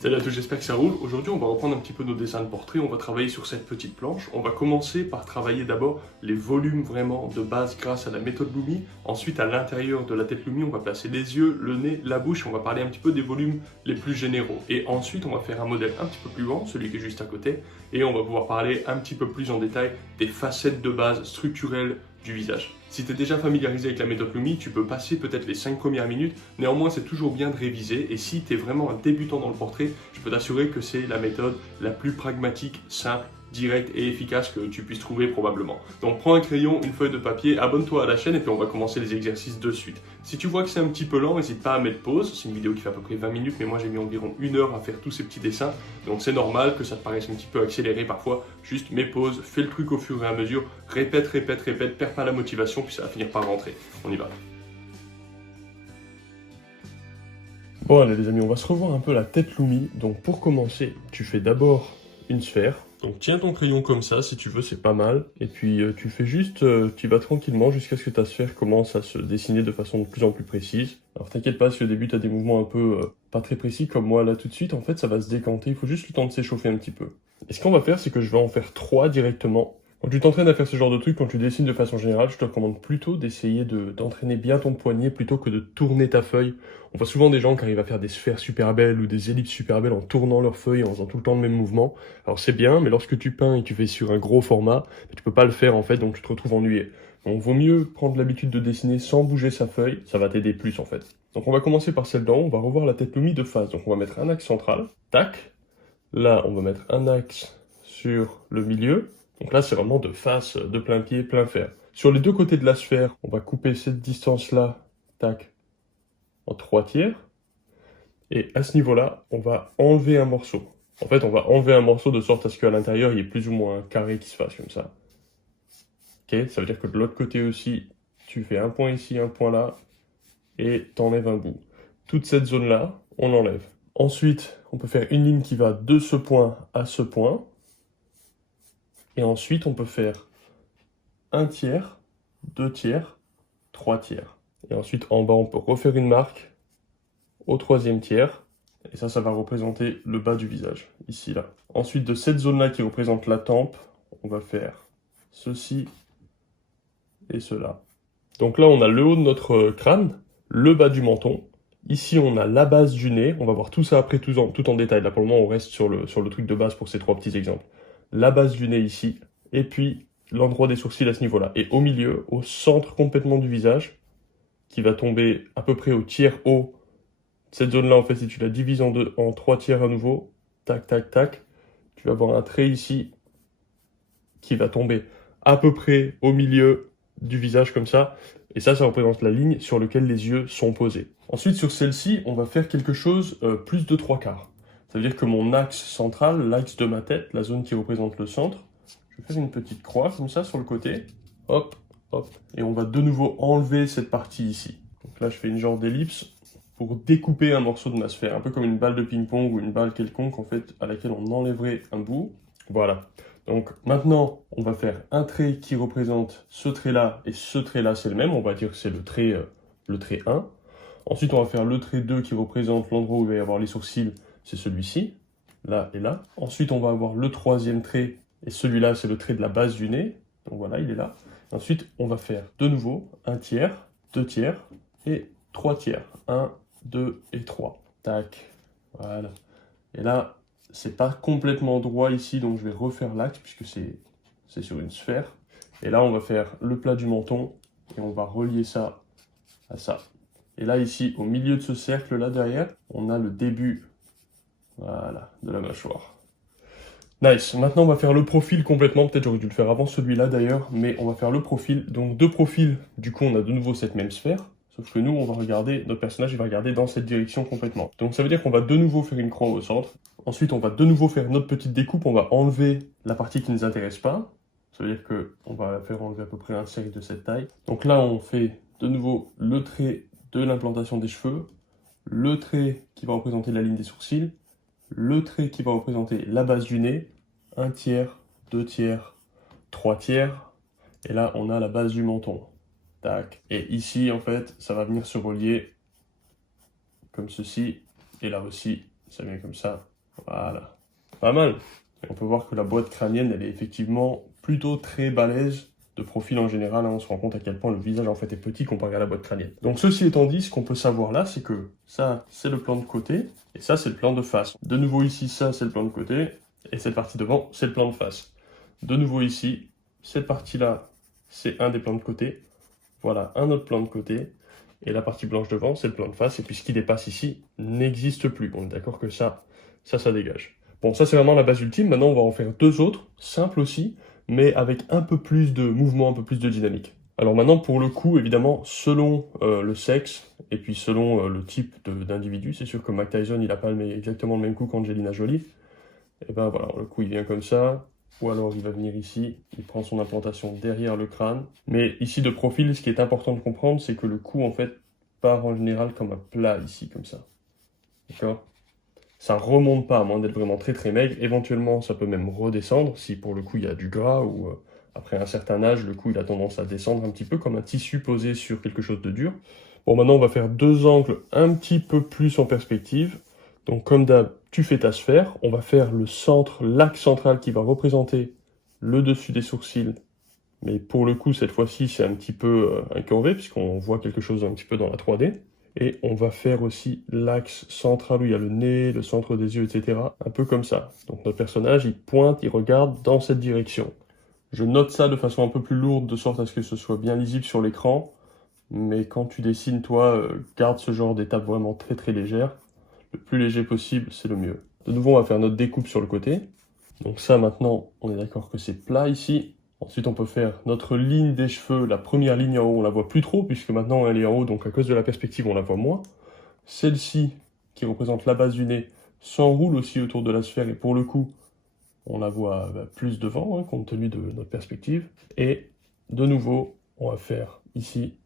Salut à tous, j'espère que ça roule. Aujourd'hui, on va reprendre un petit peu nos dessins de portrait. On va travailler sur cette petite planche. On va commencer par travailler d'abord les volumes vraiment de base grâce à la méthode Lumi. Ensuite, à l'intérieur de la tête Lumi, on va placer les yeux, le nez, la bouche. On va parler un petit peu des volumes les plus généraux. Et ensuite, on va faire un modèle un petit peu plus grand, celui qui est juste à côté. Et on va pouvoir parler un petit peu plus en détail des facettes de base structurelles du visage. Si tu es déjà familiarisé avec la méthode Lumi, tu peux passer peut-être les 5 premières minutes. Néanmoins, c'est toujours bien de réviser. Et si tu es vraiment un débutant dans le portrait, je peux t'assurer que c'est la méthode la plus pragmatique, simple, directe et efficace que tu puisses trouver probablement. Donc prends un crayon, une feuille de papier, abonne-toi à la chaîne et puis on va commencer les exercices de suite. Si tu vois que c'est un petit peu lent, n'hésite pas à mettre pause. C'est une vidéo qui fait à peu près 20 minutes, mais moi j'ai mis environ 1 heure à faire tous ces petits dessins. Donc c'est normal que ça te paraisse un petit peu accéléré parfois. Juste mets pause, fais le truc au fur et à mesure, répète, perds pas la motivation, puis ça va finir par rentrer. On y va. Bon allez les amis, on va se revoir un peu la tête Lumi. Donc pour commencer, tu fais d'abord une sphère. Donc tiens ton crayon comme ça, si tu veux, c'est pas mal. Et puis tu fais juste, tu vas tranquillement jusqu'à ce que ta sphère commence à se dessiner de façon de plus en plus précise. Alors t'inquiète pas si au début tu as des mouvements un peu pas très précis comme moi là tout de suite, en fait ça va se décanter, il faut juste le temps de s'échauffer un petit peu. Et ce qu'on va faire, c'est que je vais en faire 3 directement. Quand tu t'entraînes à faire ce genre de truc, quand tu dessines de façon générale, je te recommande plutôt d'essayer d'entraîner bien ton poignet plutôt que de tourner ta feuille. On voit souvent des gens qui arrivent à faire des sphères super belles ou des ellipses super belles en tournant leur feuille, en faisant tout le temps le même mouvement. Alors c'est bien, mais lorsque tu peins et que tu fais sur un gros format, tu peux pas le faire en fait, donc tu te retrouves ennuyé. Donc vaut mieux prendre l'habitude de dessiner sans bouger sa feuille, ça va t'aider plus en fait. Donc on va commencer par celle d'en haut, on va revoir la tête Lumi de face. Donc on va mettre un axe central, tac. Là on va mettre un axe sur le milieu. Donc là, c'est vraiment de face, de plein pied, plein fer. Sur les deux côtés de la sphère, on va couper cette distance-là, tac, en 3 tiers. Et à ce niveau-là, on va enlever un morceau. En fait, on va enlever un morceau de sorte à ce qu'à l'intérieur, il y ait plus ou moins un carré qui se fasse comme ça. Ok, ça veut dire que de l'autre côté aussi, tu fais un point ici, un point là, et t'enlèves un bout. Toute cette zone-là, on l'enlève. Ensuite, on peut faire une ligne qui va de ce point à ce point. Et ensuite, on peut faire 1 tiers, 2 tiers, 3 tiers. Et ensuite, en bas, on peut refaire une marque au 3e tiers. Et ça va représenter le bas du visage, ici, là. Ensuite, de cette zone-là qui représente la tempe, on va faire ceci et cela. Donc là, on a le haut de notre crâne, le bas du menton. Ici, on a la base du nez. On va voir tout ça après, tout en détail. Là, pour le moment, on reste sur le truc de base pour ces 3 petits exemples. La base du nez ici, et puis l'endroit des sourcils à ce niveau-là. Et au milieu, au centre complètement du visage, qui va tomber à peu près au tiers haut. Cette zone-là, en fait, si tu la divises en 3 tiers à nouveau, tac, tac, tac, tu vas avoir un trait ici qui va tomber à peu près au milieu du visage comme ça. Et ça représente la ligne sur laquelle les yeux sont posés. Ensuite, sur celle-ci, on va faire quelque chose plus de 3/4. Ça veut dire que mon axe central, l'axe de ma tête, la zone qui représente le centre, je vais faire une petite croix comme ça sur le côté. Hop, hop. Et on va de nouveau enlever cette partie ici. Donc là, je fais une genre d'ellipse pour découper un morceau de ma sphère, un peu comme une balle de ping-pong ou une balle quelconque en fait, à laquelle on enlèverait un bout. Voilà. Donc maintenant, on va faire un trait qui représente ce trait-là, et ce trait-là, c'est le même. On va dire que c'est le trait 1. Ensuite, on va faire le trait 2 qui représente l'endroit où il va y avoir les sourcils, c'est celui-ci, là et là. Ensuite, on va avoir le 3e trait, et celui-là, c'est le trait de la base du nez. Donc voilà, il est là. Ensuite, on va faire de nouveau 1 tiers, 2 tiers et 3 tiers. 1, 2 et 3. Tac, voilà. Et là, c'est pas complètement droit ici, donc je vais refaire l'axe puisque c'est sur une sphère. Et là, on va faire le plat du menton et on va relier ça à ça. Et là, ici, au milieu de ce cercle-là derrière, on a le début, voilà, de la mâchoire. Nice. Maintenant, on va faire le profil complètement. Peut-être j'aurais dû le faire avant celui-là d'ailleurs, mais on va faire le profil. Donc, deux profils, du coup, on a de nouveau cette même sphère. Sauf que nous, on va regarder, notre personnage, il va regarder dans cette direction complètement. Donc ça veut dire qu'on va de nouveau faire une croix au centre. Ensuite, on va de nouveau faire notre petite découpe. On va enlever la partie qui ne nous intéresse pas. Ça veut dire qu'on va faire enlever à peu près un cercle de cette taille. Donc là, on fait de nouveau le trait de l'implantation des cheveux, le trait qui va représenter la ligne des sourcils, le trait qui va représenter la base du nez, 1 tiers, 2 tiers, 3 tiers. Et là, on a la base du menton. Tac. Et ici, en fait, ça va venir se relier comme ceci. Et là aussi, ça vient comme ça. Voilà. Pas mal. Et on peut voir que la boîte crânienne, elle est effectivement plutôt très balèze. De profil en général, hein, on se rend compte à quel point le visage en fait est petit comparé à la boîte crânienne. Donc ceci étant dit, ce qu'on peut savoir là, c'est que ça, c'est le plan de côté, et ça, c'est le plan de face. De nouveau ici, ça, c'est le plan de côté, et cette partie devant, c'est le plan de face. De nouveau ici, cette partie-là, c'est un des plans de côté. Voilà, un autre plan de côté, et la partie blanche devant, c'est le plan de face, et puis ce qui dépasse ici n'existe plus. On est d'accord que ça dégage. Bon, ça c'est vraiment la base ultime. Maintenant, on va en faire deux autres, simples aussi, mais avec un peu plus de mouvement, un peu plus de dynamique. Alors maintenant, pour le coup, évidemment, selon le sexe, et puis selon le type d'individu, c'est sûr que Mike Tyson, il n'a pas exactement le même coup qu'Angelina Jolie. Et ben voilà, le coup, il vient comme ça, ou alors il va venir ici, il prend son implantation derrière le crâne. Mais ici, de profil, ce qui est important de comprendre, c'est que le coup, en fait, part en général comme un plat ici, comme ça. D'accord ? Ça remonte pas, à moins d'être vraiment très très maigre. Éventuellement, ça peut même redescendre, si pour le coup il y a du gras, ou après un certain âge, le coup il a tendance à descendre un petit peu, comme un tissu posé sur quelque chose de dur. Bon, maintenant on va faire deux angles un petit peu plus en perspective. Donc comme d'hab, tu fais ta sphère, on va faire le centre, l'axe central qui va représenter le dessus des sourcils. Mais pour le coup, cette fois-ci, c'est un petit peu incurvé, puisqu'on voit quelque chose un petit peu dans la 3D. Et on va faire aussi l'axe central où il y a le nez, le centre des yeux, etc. Un peu comme ça. Donc notre personnage, il pointe, il regarde dans cette direction. Je note ça de façon un peu plus lourde, de sorte à ce que ce soit bien lisible sur l'écran. Mais quand tu dessines, toi, garde ce genre d'étape vraiment très très légère. Le plus léger possible, c'est le mieux. De nouveau, on va faire notre découpe sur le côté. Donc ça, maintenant, on est d'accord que c'est plat ici. Ensuite, on peut faire notre ligne des cheveux. La première ligne en haut, on la voit plus trop, puisque maintenant elle est en haut, donc à cause de la perspective, on la voit moins. Celle-ci, qui représente la base du nez, s'enroule aussi autour de la sphère, et pour le coup, on la voit plus devant, hein, compte tenu de notre perspective. Et de nouveau, on va faire ici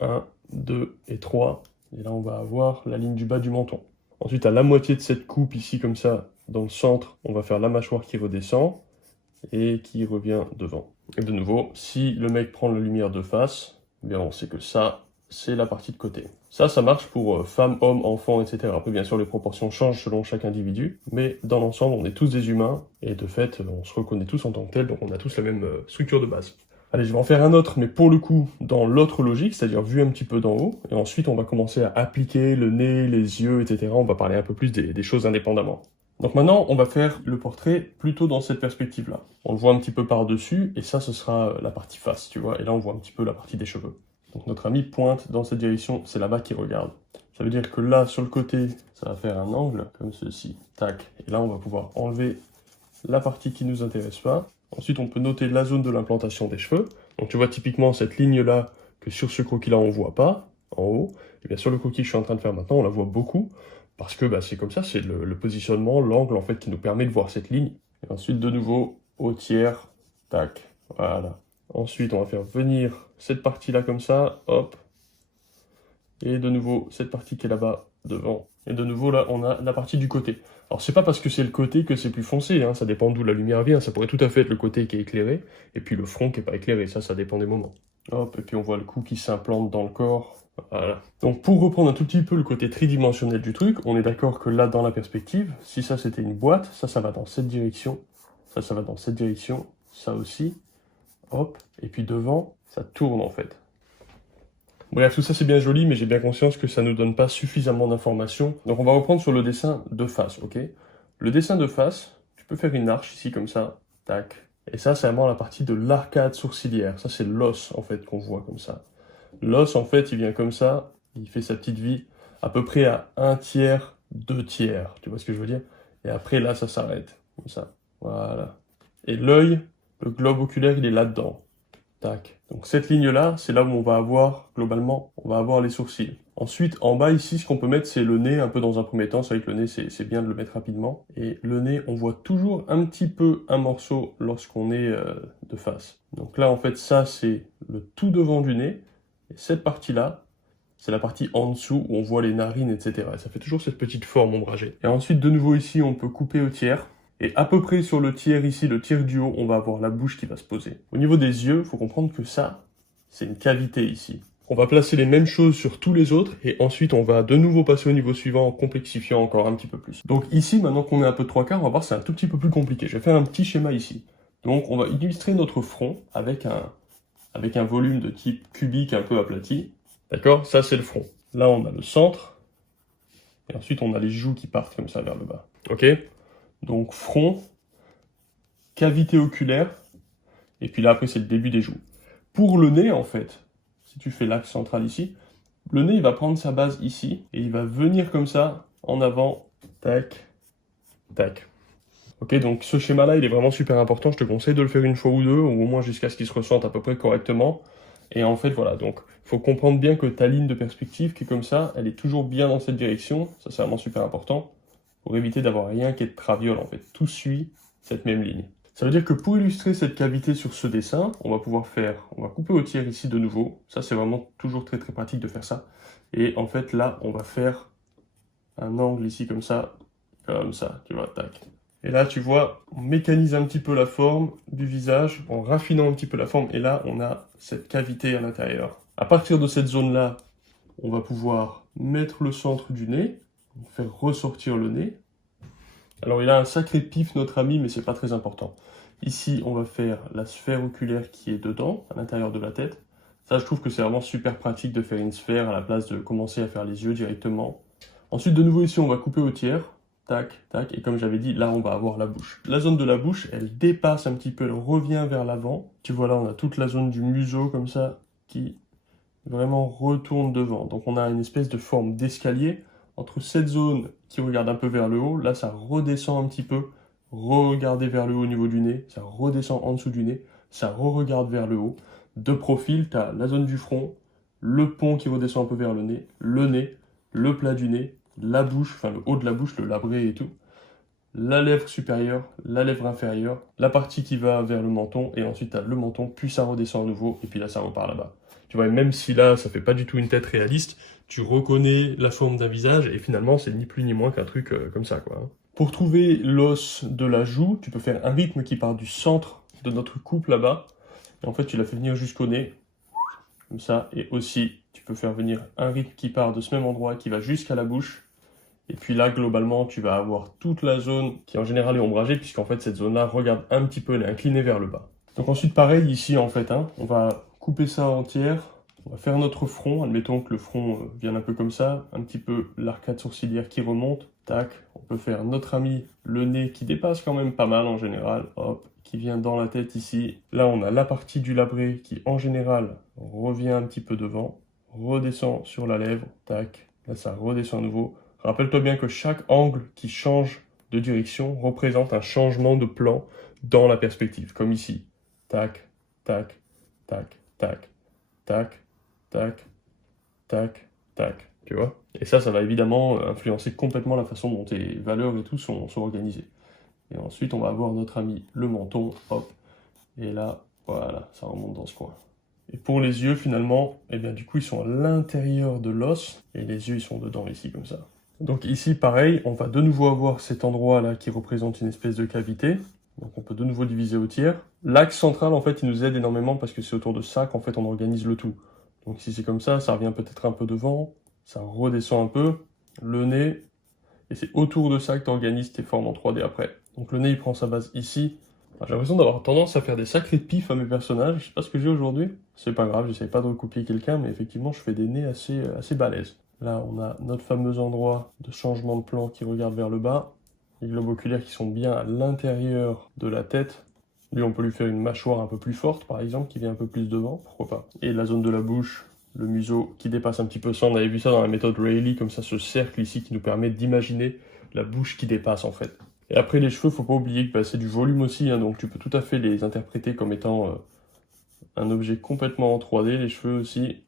1, 2 et 3. Et là, on va avoir la ligne du bas du menton. Ensuite, à la moitié de cette coupe, ici, comme ça, dans le centre, on va faire la mâchoire qui redescend et qui revient devant. Et de nouveau, si le mec prend la lumière de face, eh bien on sait que ça, c'est la partie de côté. Ça marche pour femmes, hommes, enfants, etc. Après, bien sûr, les proportions changent selon chaque individu, mais dans l'ensemble, on est tous des humains, et de fait, on se reconnaît tous en tant que tels, donc on a tous la même structure de base. Allez, je vais en faire un autre, mais pour le coup, dans l'autre logique, c'est-à-dire vu un petit peu d'en haut, et ensuite on va commencer à appliquer le nez, les yeux, etc. On va parler un peu plus des choses indépendamment. Donc maintenant, on va faire le portrait plutôt dans cette perspective-là. On le voit un petit peu par-dessus, et ça, ce sera la partie face, tu vois. Et là, on voit un petit peu la partie des cheveux. Donc notre ami pointe dans cette direction, c'est là-bas qu'il regarde. Ça veut dire que là, sur le côté, ça va faire un angle, comme ceci. Tac. Et là, on va pouvoir enlever la partie qui nous intéresse pas. Ensuite, on peut noter la zone de l'implantation des cheveux. Donc tu vois typiquement cette ligne-là, que sur ce croquis-là, on voit pas, en haut. Et bien sur le croquis que je suis en train de faire maintenant, on la voit beaucoup. Parce que c'est comme ça, c'est le positionnement, l'angle en fait qui nous permet de voir cette ligne. Et ensuite de nouveau au tiers, tac, voilà. Ensuite on va faire venir cette partie-là comme ça, hop. Et de nouveau cette partie qui est là-bas devant. Et de nouveau là on a la partie du côté. Alors c'est pas parce que c'est le côté que c'est plus foncé, hein, ça dépend d'où la lumière vient. Ça pourrait tout à fait être le côté qui est éclairé, et puis le front qui est pas éclairé, ça dépend des moments. Hop, et puis on voit le cou qui s'implante dans le corps. Voilà. Donc pour reprendre un tout petit peu le côté tridimensionnel du truc, on est d'accord que là dans la perspective, si ça c'était une boîte, ça va dans cette direction, ça va dans cette direction, ça aussi, hop, et puis devant, ça tourne en fait. Bref, tout ça c'est bien joli, mais j'ai bien conscience que ça ne nous donne pas suffisamment d'informations. Donc on va reprendre sur le dessin de face, ok? Le dessin de face, tu peux faire une arche ici comme ça, tac. Et ça c'est vraiment la partie de l'arcade sourcilière, ça c'est l'os en fait qu'on voit comme ça. L'os, en fait, il vient comme ça, il fait sa petite vie, à peu près à 1/3, 2/3, tu vois ce que je veux dire? Et après, là, ça s'arrête, comme ça, voilà. Et l'œil, le globe oculaire, il est là-dedans, tac. Donc cette ligne-là, c'est là où on va avoir, globalement, on va avoir les sourcils. Ensuite, en bas, ici, ce qu'on peut mettre, c'est le nez, un peu dans un premier temps, c'est vrai que le nez, c'est bien de le mettre rapidement. Et le nez, on voit toujours un petit peu un morceau lorsqu'on est de face. Donc là, en fait, ça, c'est le tout devant du nez. Et cette partie-là, c'est la partie en dessous où on voit les narines, etc. Et ça fait toujours cette petite forme ombragée. Et ensuite, de nouveau ici, on peut couper au tiers. Et à peu près sur le tiers ici, le tiers du haut, on va avoir la bouche qui va se poser. Au niveau des yeux, il faut comprendre que ça, c'est une cavité ici. On va placer les mêmes choses sur tous les autres et ensuite on va de nouveau passer au niveau suivant en complexifiant encore un petit peu plus. Donc ici, maintenant qu'on est un peu de 3/4, on va voir c'est un tout petit peu plus compliqué. Je vais faire un petit schéma ici. Donc on va illustrer notre front avec un volume de type cubique un peu aplati. D'accord? Ça c'est le front. Là on a le centre et ensuite on a les joues qui partent comme ça vers le bas. Ok? Donc front, cavité oculaire et puis là après c'est le début des joues. Pour le nez en fait, si tu fais l'axe central ici, le nez il va prendre sa base ici et il va venir comme ça en avant, tac, tac. Ok, donc ce schéma-là il est vraiment super important, je te conseille de le faire une fois ou deux, ou au moins jusqu'à ce qu'il se ressente à peu près correctement. Et en fait voilà, donc il faut comprendre bien que ta ligne de perspective qui est comme ça, elle est toujours bien dans cette direction, ça c'est vraiment super important, pour éviter d'avoir rien qui est de traviole en fait, tout suit cette même ligne. Ça veut dire que pour illustrer cette cavité sur ce dessin, on va couper au tiers ici de nouveau. Ça, c'est vraiment toujours très très pratique de faire ça. Et en fait, là, on va faire un angle ici comme ça, tu vois, tac. Et là, tu vois, on mécanise un petit peu la forme du visage, en raffinant un petit peu la forme. Et là, on a cette cavité à l'intérieur. À partir de cette zone-là, on va pouvoir mettre le centre du nez, faire ressortir le nez. Alors il a un sacré pif notre ami, mais c'est pas très important. Ici, on va faire la sphère oculaire qui est dedans, à l'intérieur de la tête. Ça, je trouve que c'est vraiment super pratique de faire une sphère à la place de commencer à faire les yeux directement. Ensuite, de nouveau ici, on va couper au tiers. Tac, tac. Et comme j'avais dit, là, on va avoir la bouche. La zone de la bouche, elle dépasse un petit peu, elle revient vers l'avant. Tu vois là, on a toute la zone du museau comme ça, qui vraiment retourne devant. Donc on a une espèce de forme d'escalier entre cette zone qui regarde un peu vers le haut, là ça redescend un petit peu, regardez vers le haut au niveau du nez, ça redescend en dessous du nez, ça re-regarde vers le haut. De profil, tu as la zone du front, le pont qui redescend un peu vers le nez, le plat du nez, la bouche, enfin le haut de la bouche, le labré et tout, la lèvre supérieure, la lèvre inférieure, la partie qui va vers le menton, et ensuite tu as le menton, puis ça redescend à nouveau, et puis là ça repart là-bas. Tu vois, même si là, ça fait pas du tout une tête réaliste, tu reconnais la forme d'un visage, et finalement, c'est ni plus ni moins qu'un truc comme ça, quoi. Pour trouver l'os de la joue, tu peux faire un rythme qui part du centre de notre coupe là-bas, et en fait, tu la fais venir jusqu'au nez, comme ça, et aussi, tu peux faire venir un rythme qui part de ce même endroit, qui va jusqu'à la bouche, et puis là, globalement, tu vas avoir toute la zone qui, en général, est ombragée, puisqu'en fait, cette zone-là, regarde un petit peu, elle est inclinée vers le bas. Donc ensuite, pareil, ici, en fait, on va couper ça en tiers, on va faire notre front, admettons que le front vienne un peu comme ça, un petit peu l'arcade sourcilière qui remonte, tac, on peut faire notre ami le nez qui dépasse quand même pas mal en général, hop, qui vient dans la tête ici. Là, on a la partie du labré qui, en général, revient un petit peu devant, redescend sur la lèvre, tac, là ça redescend à nouveau. Rappelle-toi bien que chaque angle qui change de direction représente un changement de plan dans la perspective, comme ici. Tac, tac, tac, tac, tac, tac, tac, tac, tu vois? Et ça va évidemment influencer complètement la façon dont tes valeurs et tout sont organisées. Et ensuite, on va avoir notre ami le menton, hop, et là, voilà, ça remonte dans ce coin. Et pour les yeux, finalement, eh bien, du coup, ils sont à l'intérieur de l'os, et les yeux, ils sont dedans, ici, comme ça. Donc ici, pareil, on va de nouveau avoir cet endroit-là qui représente une espèce de cavité. Donc on peut de nouveau diviser au tiers. L'axe central, en fait, il nous aide énormément parce que c'est autour de ça qu'en fait on organise le tout. Donc si c'est comme ça revient peut-être un peu devant, ça redescend un peu, le nez, et c'est autour de ça que tu organises tes formes en 3D après. Donc le nez, il prend sa base ici. J'ai l'impression d'avoir tendance à faire des sacrés pifs à mes personnages. Je sais pas ce que j'ai aujourd'hui. C'est pas grave, j'essaie pas de recopier quelqu'un, mais effectivement, je fais des nez assez balèzes. Là, on a notre fameux endroit de changement de plan qui regarde vers le bas. Les globes oculaires qui sont bien à l'intérieur de la tête. Lui, on peut lui faire une mâchoire un peu plus forte, par exemple, qui vient un peu plus devant, pourquoi pas. Et la zone de la bouche, le museau qui dépasse un petit peu ça. On avait vu ça dans la méthode Rayleigh, comme ça, ce cercle ici qui nous permet d'imaginer la bouche qui dépasse, en fait. Et après, les cheveux, faut pas oublier que c'est du volume aussi, hein, donc tu peux tout à fait les interpréter comme étant un objet complètement en 3D, les cheveux aussi.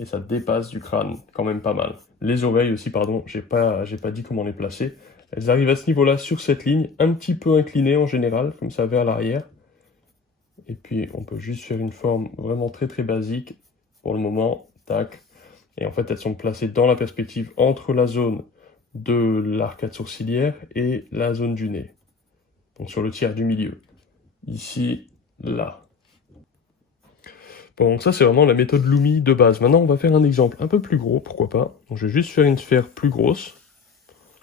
Et ça dépasse du crâne, quand même pas mal. Les oreilles aussi, pardon, j'ai pas dit comment les placer. Elles arrivent à ce niveau-là, sur cette ligne, un petit peu inclinée en général, comme ça vers l'arrière. Et puis on peut juste faire une forme vraiment très très basique, pour le moment, tac. Et en fait, elles sont placées dans la perspective entre la zone de l'arcade sourcilière et la zone du nez. Donc sur le tiers du milieu. Ici, là. Bon, donc ça c'est vraiment la méthode Lumi de base. Maintenant on va faire un exemple un peu plus gros, pourquoi pas. Donc je vais juste faire une sphère plus grosse.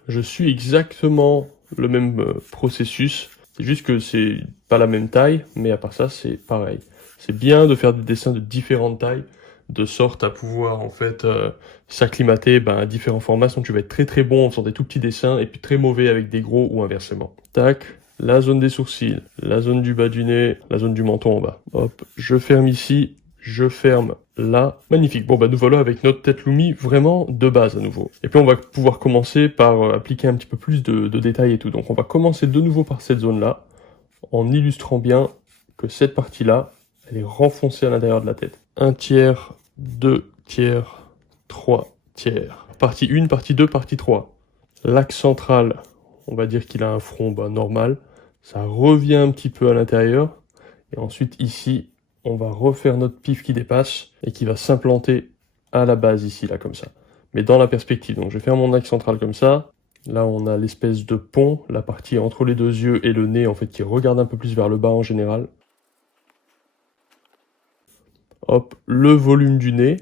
Je suis exactement le même processus. C'est juste que c'est pas la même taille, mais à part ça c'est pareil. C'est bien de faire des dessins de différentes tailles, de sorte à pouvoir en fait s'acclimater à différents formats. Sinon tu vas être très très bon en faisant des tout petits dessins et puis très mauvais avec des gros ou inversement. Tac. La zone des sourcils, la zone du bas du nez, la zone du menton en bas. Hop, je ferme ici, je ferme là. Magnifique. Bon, nous voilà avec notre tête Lumi vraiment de base à nouveau. Et puis on va pouvoir commencer par appliquer un petit peu plus de détails et tout. Donc on va commencer de nouveau par cette zone-là, en illustrant bien que cette partie-là, elle est renfoncée à l'intérieur de la tête. 1/3, 2/3, 3/3. Partie 1, partie 2, partie 3. L'axe central, on va dire qu'il a un front normal. Ça revient un petit peu à l'intérieur. Et ensuite, ici, on va refaire notre pif qui dépasse et qui va s'implanter à la base ici, là, comme ça. Mais dans la perspective. Donc, je vais faire mon axe central comme ça. Là, on a l'espèce de pont, la partie entre les deux yeux et le nez, en fait, qui regarde un peu plus vers le bas en général. Hop, le volume du nez.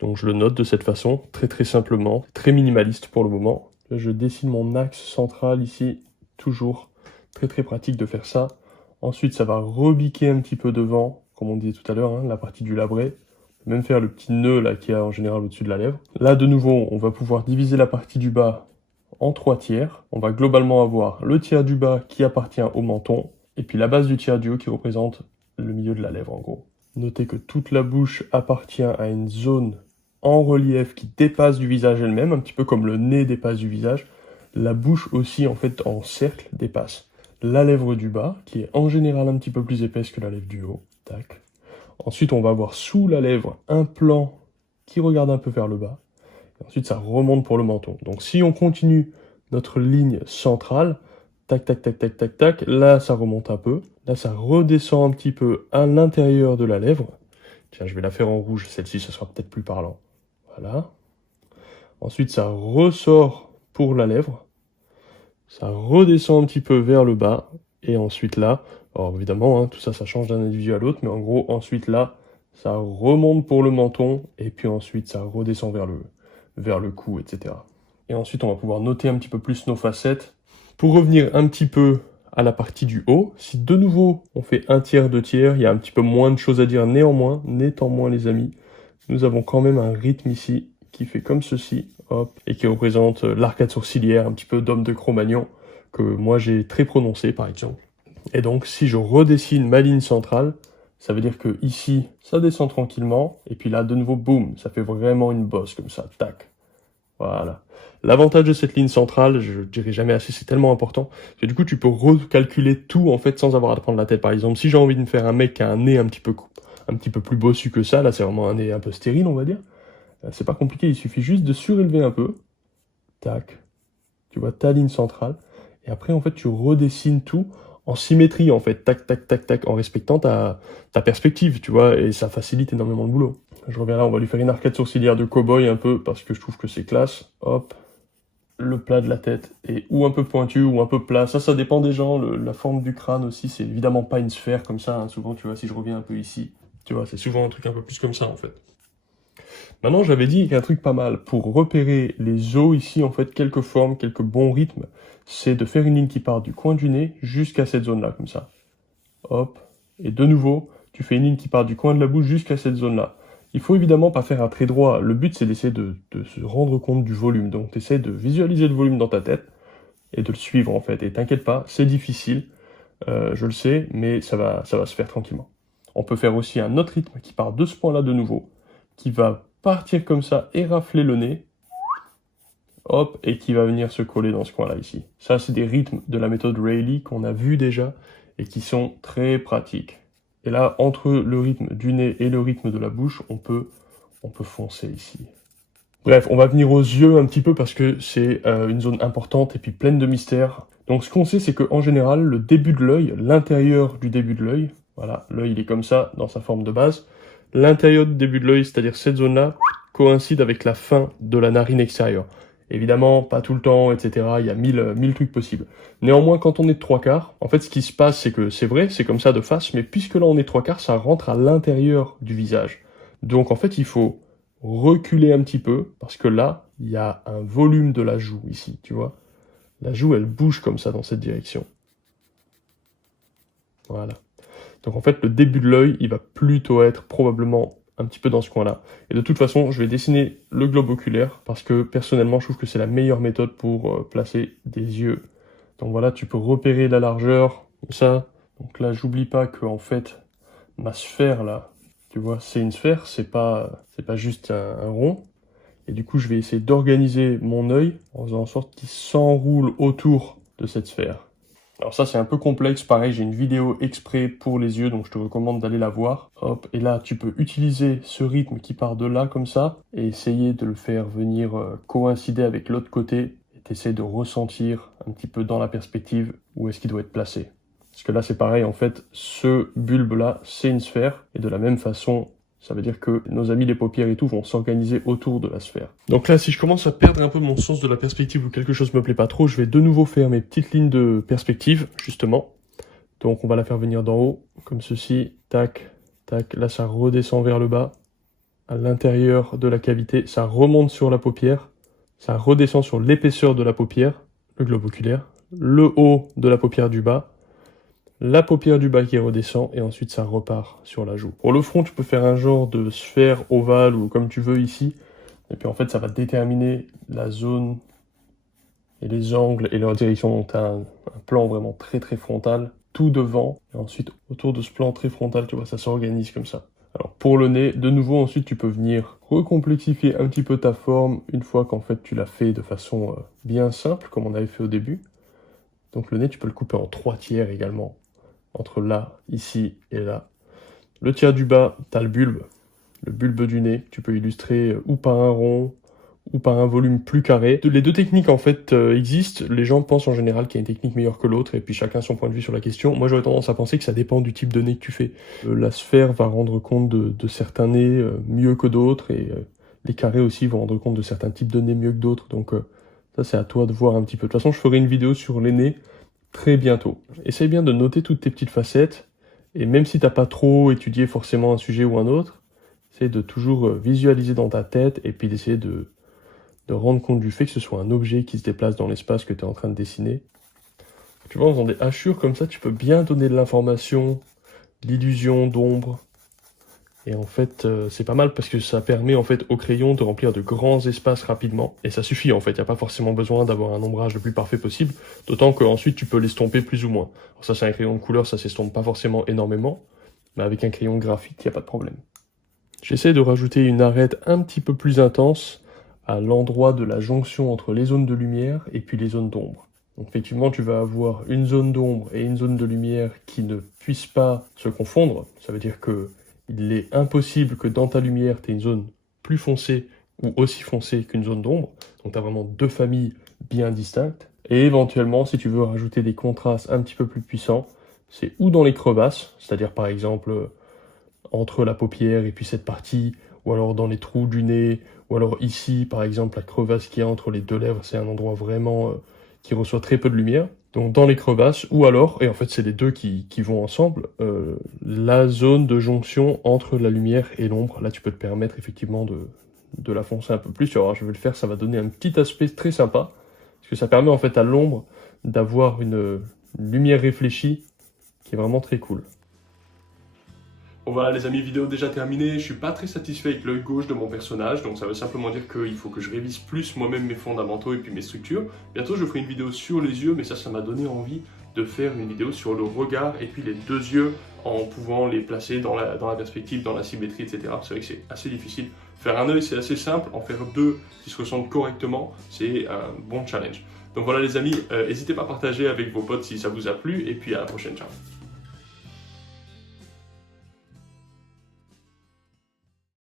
Donc, je le note de cette façon, très très simplement, très minimaliste pour le moment. Là, je dessine mon axe central ici, toujours très très pratique de faire ça. Ensuite, ça va rebiquer un petit peu devant, comme on disait tout à l'heure, la partie du labret. Même faire le petit nœud là qu'il y a en général au-dessus de la lèvre. Là, de nouveau, on va pouvoir diviser la partie du bas en 3/3. On va globalement avoir le tiers du bas qui appartient au menton, et puis la base du tiers du haut qui représente le milieu de la lèvre en gros. Notez que toute la bouche appartient à une zone en relief qui dépasse du visage elle-même, un petit peu comme le nez dépasse du visage. La bouche aussi, en fait, en cercle, dépasse la lèvre du bas, qui est en général un petit peu plus épaisse que la lèvre du haut. Tac. Ensuite, on va avoir sous la lèvre un plan qui regarde un peu vers le bas. Et ensuite, ça remonte pour le menton. Donc, si on continue notre ligne centrale, tac, tac, tac, tac, tac, tac, là, ça remonte un peu. Là, ça redescend un petit peu à l'intérieur de la lèvre. Tiens, je vais la faire en rouge, celle-ci, ça sera peut-être plus parlant. Voilà. Ensuite, ça ressort pour la lèvre. Ça redescend un petit peu vers le bas. Et ensuite là, alors évidemment, tout ça, ça change d'un individu à l'autre. Mais en gros, ensuite là, ça remonte pour le menton. Et puis ensuite, ça redescend vers le cou, etc. Et ensuite, on va pouvoir noter un petit peu plus nos facettes. Pour revenir un petit peu à la partie du haut, si de nouveau, on fait 1/3, 2/3, il y a un petit peu moins de choses à dire néanmoins. Néanmoins, les amis, nous avons quand même un rythme ici qui fait comme ceci, hop, et qui représente l'arcade sourcilière, un petit peu d'homme de Cro-Magnon, que moi j'ai très prononcé par exemple. Et donc si je redessine ma ligne centrale, ça veut dire que ici, ça descend tranquillement, et puis là de nouveau, boum, ça fait vraiment une bosse comme ça, tac. Voilà. L'avantage de cette ligne centrale, je dirais jamais assez, c'est tellement important, que du coup tu peux recalculer tout en fait sans avoir à te prendre la tête. Par exemple, si j'ai envie de me faire un mec qui a un nez un petit peu plus bossu que ça, là c'est vraiment un nez un peu stérile on va dire, c'est pas compliqué, il suffit juste de surélever un peu, tac, tu vois ta ligne centrale, et après en fait tu redessines tout en symétrie en fait, tac, tac, tac, tac, en respectant ta perspective, tu vois, et ça facilite énormément le boulot. Je reviens là, on va lui faire une arcade sourcilière de cow-boy un peu, parce que je trouve que c'est classe, hop, le plat de la tête est ou un peu pointu ou un peu plat, ça dépend des gens, la forme du crâne aussi, c'est évidemment pas une sphère comme ça, souvent tu vois, si je reviens un peu ici, tu vois, c'est souvent un truc un peu plus comme ça en fait. Maintenant, j'avais dit qu'un truc pas mal pour repérer les os ici, en fait, quelques formes, quelques bons rythmes, c'est de faire une ligne qui part du coin du nez jusqu'à cette zone-là, comme ça. Hop. Et de nouveau, tu fais une ligne qui part du coin de la bouche jusqu'à cette zone-là. Il faut évidemment pas faire un trait droit. Le but, c'est d'essayer de se rendre compte du volume. Donc, tu essaies de visualiser le volume dans ta tête et de le suivre, en fait. Et t'inquiète pas, c'est difficile, je le sais, mais ça va se faire tranquillement. On peut faire aussi un autre rythme qui part de ce point-là de nouveau, qui va partir comme ça et rafler le nez, hop, et qui va venir se coller dans ce coin-là ici. Ça, c'est des rythmes de la méthode Rayleigh qu'on a vu déjà et qui sont très pratiques. Et là, entre le rythme du nez et le rythme de la bouche, on peut foncer ici. Bref, on va venir aux yeux un petit peu parce que c'est une zone importante et puis pleine de mystères. Donc ce qu'on sait, c'est qu'en général, le début de l'œil, l'intérieur du début de l'œil, voilà, l'œil il est comme ça dans sa forme de base, l'intérieur du début de l'œil, c'est-à-dire cette zone-là, coïncide avec la fin de la narine extérieure. Évidemment, pas tout le temps, etc. Il y a mille trucs possibles. Néanmoins, quand on est de 3/4, en fait, ce qui se passe, c'est que c'est vrai, c'est comme ça de face, mais puisque là on est 3/4, ça rentre à l'intérieur du visage. Donc en fait, il faut reculer un petit peu, parce que là, il y a un volume de la joue ici, tu vois. La joue, elle bouge comme ça dans cette direction. Voilà. Donc en fait, le début de l'œil, il va plutôt être probablement un petit peu dans ce coin-là. Et de toute façon, je vais dessiner le globe oculaire parce que personnellement, je trouve que c'est la meilleure méthode pour placer des yeux. Donc voilà, tu peux repérer la largeur, comme ça. Donc là, j'oublie pas que en fait, ma sphère là, tu vois, c'est une sphère, c'est pas juste un rond. Et du coup, je vais essayer d'organiser mon œil en faisant en sorte qu'il s'enroule autour de cette sphère. Alors ça, c'est un peu complexe. Pareil, j'ai une vidéo exprès pour les yeux, donc je te recommande d'aller la voir. Hop, et là, tu peux utiliser ce rythme qui part de là, comme ça, et essayer de le faire venir coïncider avec l'autre côté, et t'essaies de ressentir un petit peu dans la perspective où est-ce qu'il doit être placé. Parce que là, c'est pareil, en fait, ce bulbe-là, c'est une sphère, et de la même façon, ça veut dire que nos amis les paupières et tout vont s'organiser autour de la sphère. Donc là, si je commence à perdre un peu mon sens de la perspective ou quelque chose me plaît pas trop, je vais de nouveau faire mes petites lignes de perspective, justement. Donc on va la faire venir d'en haut, comme ceci. Tac, tac. Là, ça redescend vers le bas, à l'intérieur de la cavité. Ça remonte sur la paupière. Ça redescend sur l'épaisseur de la paupière, le globe oculaire. Le haut de la paupière du bas. La paupière du bas qui redescend, et ensuite ça repart sur la joue. Pour le front, tu peux faire un genre de sphère ovale ou comme tu veux ici. Et puis en fait, ça va déterminer la zone et les angles et leur direction. Donc tu as un plan vraiment très frontal, tout devant. Et ensuite, autour de ce plan très frontal, tu vois, ça s'organise comme ça. Alors pour le nez, de nouveau, ensuite, tu peux venir recomplexifier un petit peu ta forme une fois qu'en fait tu l'as fait de façon bien simple, comme on avait fait au début. Donc le nez, tu peux le couper en 3 tiers également. Entre là, ici et là. Le tiers du bas, tu as le bulbe du nez. Tu peux illustrer ou par un rond, ou par un volume plus carré. Les deux techniques en fait existent. Les gens pensent en général qu'il y a une technique meilleure que l'autre, et puis chacun son point de vue sur la question. Moi j'aurais tendance à penser que ça dépend du type de nez que tu fais. La sphère va rendre compte de certains nez mieux que d'autres, et les carrés aussi vont rendre compte de certains types de nez mieux que d'autres. Donc ça c'est à toi de voir un petit peu. De toute façon je ferai une vidéo sur les nez très bientôt. Essaye bien de noter toutes tes petites facettes, et même si t'as pas trop étudié forcément un sujet ou un autre, essaye de toujours visualiser dans ta tête, et puis d'essayer de rendre compte du fait que ce soit un objet qui se déplace dans l'espace que tu es en train de dessiner. Tu vois, en faisant des hachures comme ça, tu peux bien donner de l'information, l'illusion d'ombre. Et en fait, c'est pas mal parce que ça permet en fait au crayon de remplir de grands espaces rapidement. Et ça suffit en fait, il n'y a pas forcément besoin d'avoir un ombrage le plus parfait possible. D'autant qu'ensuite tu peux l'estomper plus ou moins. Alors ça c'est un crayon de couleur, ça s'estompe pas forcément énormément. Mais avec un crayon graphite, il n'y a pas de problème. J'essaie de rajouter une arête un petit peu plus intense à l'endroit de la jonction entre les zones de lumière et puis les zones d'ombre. Donc effectivement, tu vas avoir une zone d'ombre et une zone de lumière qui ne puissent pas se confondre. Ça veut dire que il est impossible que dans ta lumière, tu aies une zone plus foncée ou aussi foncée qu'une zone d'ombre. Donc tu as vraiment deux familles bien distinctes. Et éventuellement, si tu veux rajouter des contrastes un petit peu plus puissants, c'est ou dans les crevasses, c'est-à-dire par exemple entre la paupière et puis cette partie, ou alors dans les trous du nez, ou alors ici, par exemple, la crevasse qu'il y a entre les deux lèvres, c'est un endroit vraiment qui reçoit très peu de lumière. Donc dans les crevasses, ou alors, et en fait c'est les deux qui vont ensemble, la zone de jonction entre la lumière et l'ombre. Là tu peux te permettre effectivement de la foncer un peu plus. Tu vas voir, je vais le faire, ça va donner un petit aspect très sympa, parce que ça permet en fait à l'ombre d'avoir une lumière réfléchie qui est vraiment très cool. Bon voilà les amis, vidéo déjà terminée. Je suis pas très satisfait avec l'œil gauche de mon personnage, donc ça veut simplement dire qu'il faut que je révise plus moi-même mes fondamentaux et puis mes structures. Bientôt je ferai une vidéo sur les yeux, mais ça m'a donné envie de faire une vidéo sur le regard et puis les deux yeux en pouvant les placer dans la perspective, dans la symétrie, etc. C'est vrai que c'est assez difficile. Faire un œil c'est assez simple, en faire deux qui se ressemblent correctement, c'est un bon challenge. Donc voilà les amis, n'hésitez pas à partager avec vos potes si ça vous a plu, et puis à la prochaine, ciao.